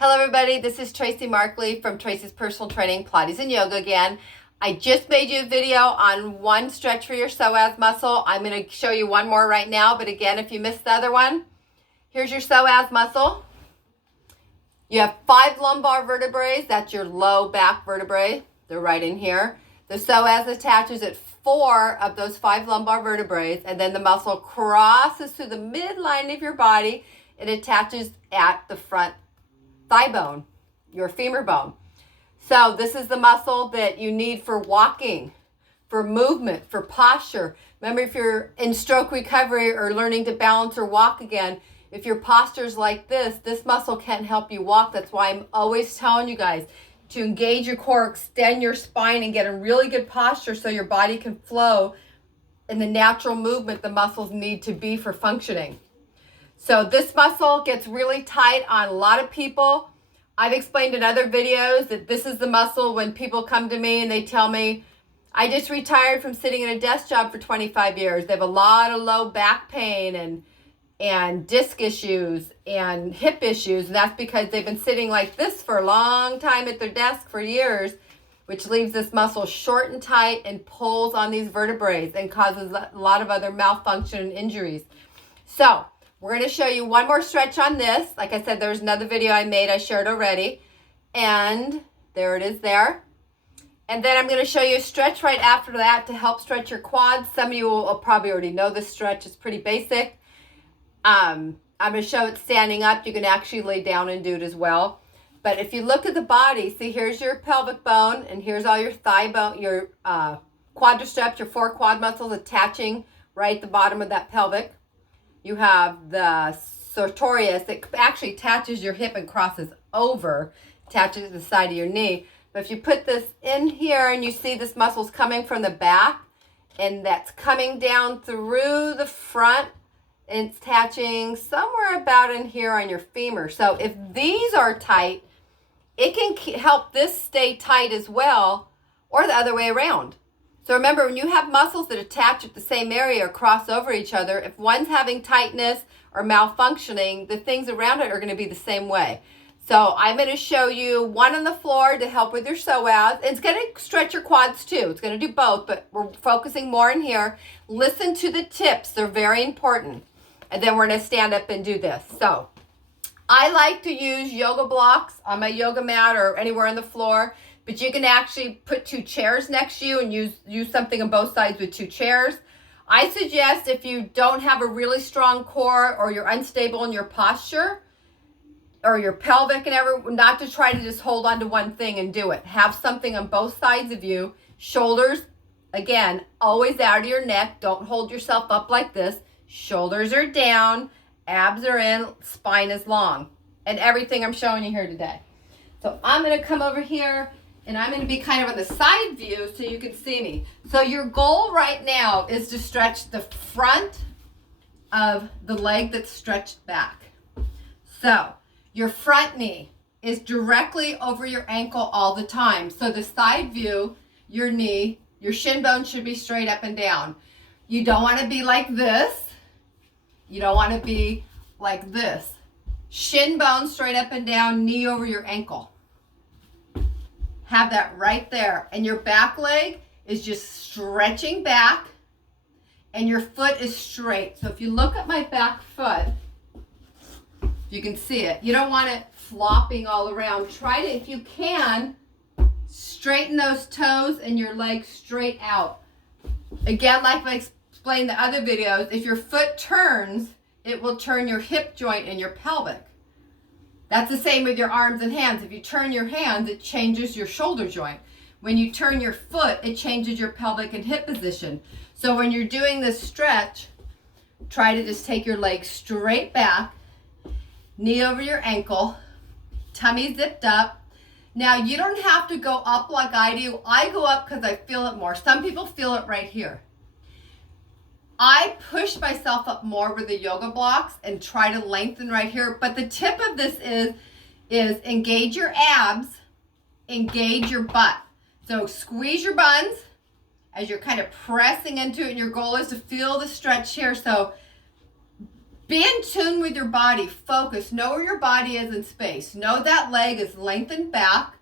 Hello everybody, this is Tracy Markley from Tracy's Personal Training, Pilates and Yoga again. I just made you a video on one stretch for your psoas muscle. I'm going to show you one more right now, but again, if you missed the other one, here's your psoas muscle. You have 5 lumbar vertebrae, that's your low back vertebrae. They're right in here. The psoas attaches at 4 of those 5 lumbar vertebrae, and then the muscle crosses through the midline of your body. It attaches at the front thigh bone, your femur bone. So this is the muscle that you need for walking, for movement, for posture. Remember, if you're in stroke recovery or learning to balance or walk again, if your posture is like this muscle can't help you walk. That's why I'm always telling you guys to engage your core, extend your spine, and get a really good posture so your body can flow in the natural movement the muscles need to be for functioning. So this muscle gets really tight on a lot of people. I've explained in other videos that this is the muscle when people come to me and they tell me, I just retired from sitting in a desk job for 25 years. They have a lot of low back pain and disc issues and hip issues. And that's because they've been sitting like this for a long time at their desk for years, which leaves this muscle short and tight and pulls on these vertebrae and causes a lot of other malfunction and injuries. So we're going to show you one more stretch on this. Like I said, there's another video I made. I shared already. And there it is there. And then I'm going to show you a stretch right after that to help stretch your quads. Some of you will probably already know this stretch. It's pretty basic. I'm going to show it standing up. You can actually lay down and do it as well. But if you look at the body, see, here's your pelvic bone. And here's all your thigh bone, your quadriceps, your 4 quad muscles attaching right at the bottom of that pelvic. You have the sartorius that actually attaches your hip and crosses over, attaches to the side of your knee. But if you put this in here and you see this muscle's coming from the back and that's coming down through the front, and it's attaching somewhere about in here on your femur. So if these are tight, it can help this stay tight as well, or the other way around. So remember, when you have muscles that attach at the same area or cross over each other, if one's having tightness or malfunctioning, the things around it are going to be the same way. So I'm going to show you one on the floor to help with your psoas. It's going to stretch your quads too. It's going to do both, but we're focusing more in here. Listen to the tips. They're very important. And then we're going to stand up and do this. So I like to use yoga blocks on my yoga mat or anywhere on the floor. But you can actually put 2 chairs next to you and use something on both sides with 2 chairs. I suggest if you don't have a really strong core or you're unstable in your posture or your pelvic and everything, not to try to just hold on to one thing and do it. Have something on both sides of you. Shoulders, again, always out of your neck. Don't hold yourself up like this. Shoulders are down, abs are in, spine is long. And everything I'm showing you here today. So I'm going to come over here. And I'm going to be kind of on the side view so you can see me. So your goal right now is to stretch the front of the leg that's stretched back. So your front knee is directly over your ankle all the time. So the side view, your knee, your shin bone should be straight up and down. You don't want to be like this. You don't want to be like this. Shin bone straight up and down, knee over your ankle. Have that right there. And your back leg is just stretching back and your foot is straight. So if you look at my back foot, you can see it. You don't want it flopping all around. Try to, if you can, straighten those toes and your legs straight out. Again, like I explained in the other videos, if your foot turns, it will turn your hip joint and your pelvic. That's the same with your arms and hands. If you turn your hands, it changes your shoulder joint. When you turn your foot, it changes your pelvic and hip position. So when you're doing this stretch, try to just take your legs straight back, knee over your ankle, tummy zipped up. Now you don't have to go up like I do. I go up because I feel it more. Some people feel it right here. I push myself up more with the yoga blocks and try to lengthen right here. But the tip of this is engage your abs, engage your butt. So squeeze your buns as you're kind of pressing into it. And your goal is to feel the stretch here. So Be in tune with your body. Focus. Know where your body is in space. Know that leg is lengthened back.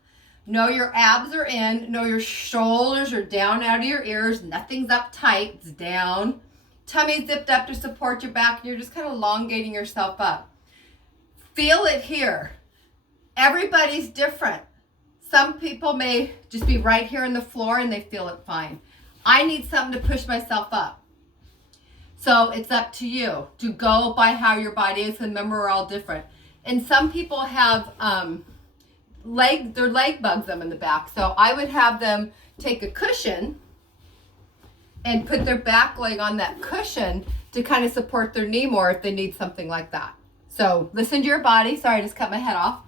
Know your abs are in. Know your shoulders are down out of your ears. Nothing's up tight. It's down. Tummy zipped up to support your back. And you're just kind of elongating yourself up. Feel it here. Everybody's different. Some people may just be right here on the floor and they feel it fine. I need something to push myself up. So it's up to you to go by how your body is. Remember, we're all different. And some people have their leg bugs them in the back. So I would have them take a cushion and put their back leg on that cushion to kind of support their knee more if they need something like that. So listen to your body. Sorry, I just cut my head off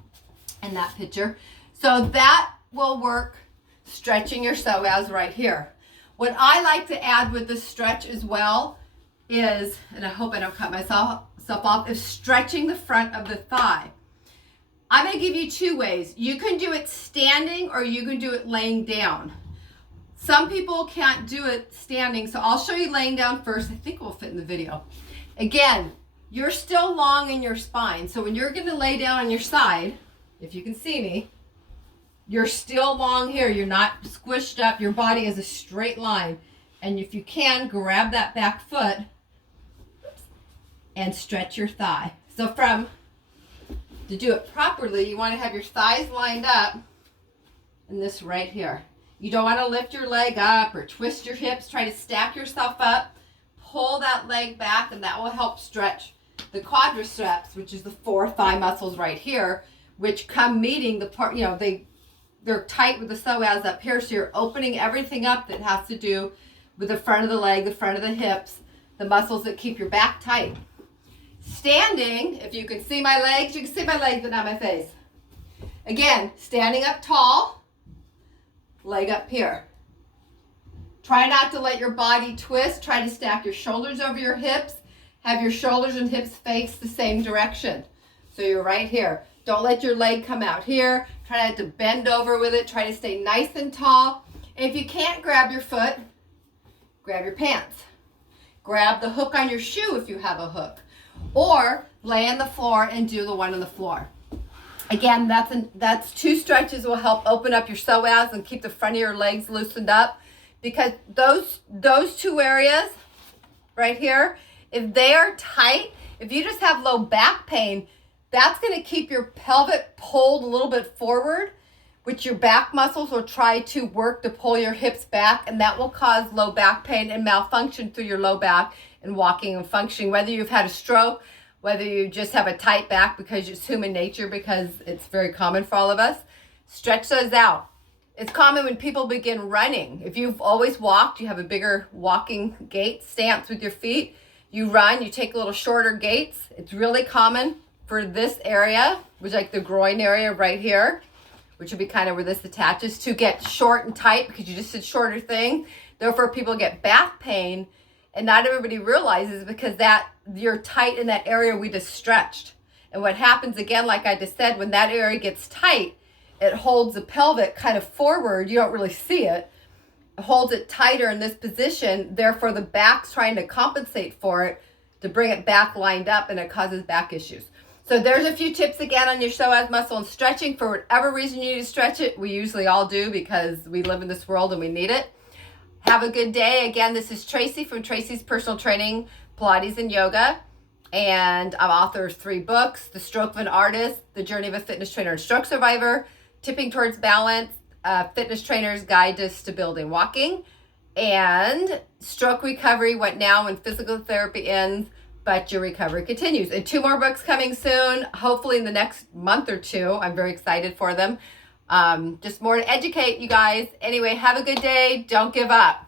in that picture. So that will work, stretching your psoas right here. What I like to add with the stretch as well is, and I hope I don't cut myself off, is stretching the front of the thigh. I'm going to give you two ways. You can do it standing or you can do it laying down. Some people can't do it standing, so I'll show you laying down first. I think it will fit in the video. Again, you're still long in your spine, so when you're going to lay down on your side, if you can see me, you're still long here. You're not squished up. Your body is a straight line. And if you can, grab that back foot and stretch your thigh. So to do it properly, you want to have your thighs lined up and this right here. You don't want to lift your leg up or twist your hips. Try to stack yourself up. Pull that leg back, and that will help stretch the quadriceps, which is the 4 thigh muscles right here, which come meeting the part, they're tight with the psoas up here, so you're opening everything up that has to do with the front of the leg, the front of the hips, the muscles that keep your back tight. Standing, if you can see my legs, you can see my legs but not my face. Again, standing up tall, leg up here. Try not to let your body twist. Try to stack your shoulders over your hips. Have your shoulders and hips face the same direction. So you're right here. Don't let your leg come out here. Try not to bend over with it. Try to stay nice and tall. And if you can't grab your foot, grab your pants. Grab the hook on your shoe if you have a hook. Or lay on the floor and do the one on the floor. Again, that's 2 stretches will help open up your psoas and keep the front of your legs loosened up. Because those 2 areas right here, if they are tight, if you just have low back pain, that's going to keep your pelvic pulled a little bit forward, which your back muscles will try to work to pull your hips back, and that will cause low back pain and malfunction through your low back and walking and functioning. Whether you've had a stroke, whether you just have a tight back because it's human nature, because it's very common for all of us, stretch those out. It's common when people begin running. If you've always walked, you have a bigger walking gait stance with your feet, you run, you take a little shorter gaits. It's really common for this area, which is like the groin area right here, which would be kind of where this attaches, to get short and tight because you just did shorter thing. Therefore, people get back pain, and not everybody realizes because that you're tight in that area we just stretched. And what happens again, like I just said, when that area gets tight, it holds the pelvic kind of forward. You don't really see it. It holds it tighter in this position. Therefore, the back's trying to compensate for it to bring it back lined up, and it causes back issues. So there's a few tips again on your psoas muscle and stretching. For whatever reason you need to stretch it, we usually all do because we live in this world and we need it. Have a good day. Again, this is Tracy from Tracy's Personal Training, Pilates and Yoga. And I'm author of 3 books: The Stroke of an Artist, The Journey of a Fitness Trainer and Stroke Survivor, Tipping Towards Balance, Fitness Trainer's Guide to Stability and Walking, and Stroke Recovery, What Now When Physical Therapy Ends, But Your Recovery Continues. And 2 more books coming soon, hopefully in the next month or 2. I'm very excited for them. Just more to educate you guys. Anyway, have a good day. Don't give up.